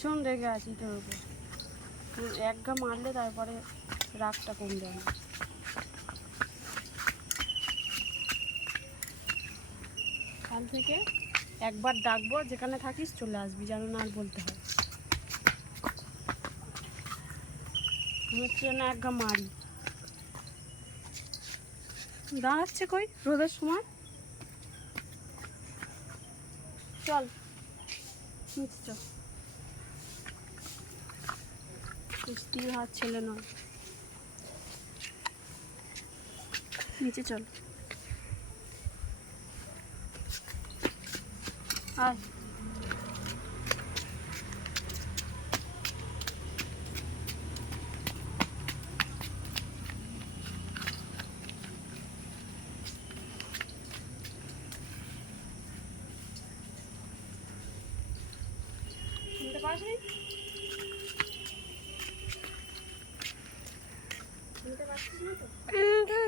ভীষণ রেগে আছি তোর উপর। এক ঘা মারলে তারপরে রাগটা কমবে আমার। কাল থেকে একবার ডাকবো, যেখানে থাকিস চলে আসবি, যেন না আর বলতে হয়। হচ্ছে না এক ঘা মারি। দাঁড়াচ্ছে কই রোদের সময়? চল নিচে চল। কুস্তির হাত ছেলে নয়, নিচে চল আয়। শুনতে পাসনি? শুনতে পাচ্ছিস না তো?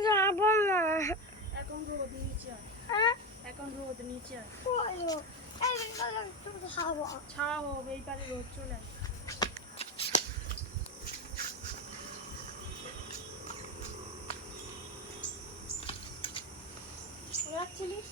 যাবো না। এখন রোদ, নিচে আয়। এখন রোদ, নিচে আয়। ছাওয়া হবে, এই পারে রোদ চলে আসে। যাচ্ছিলিস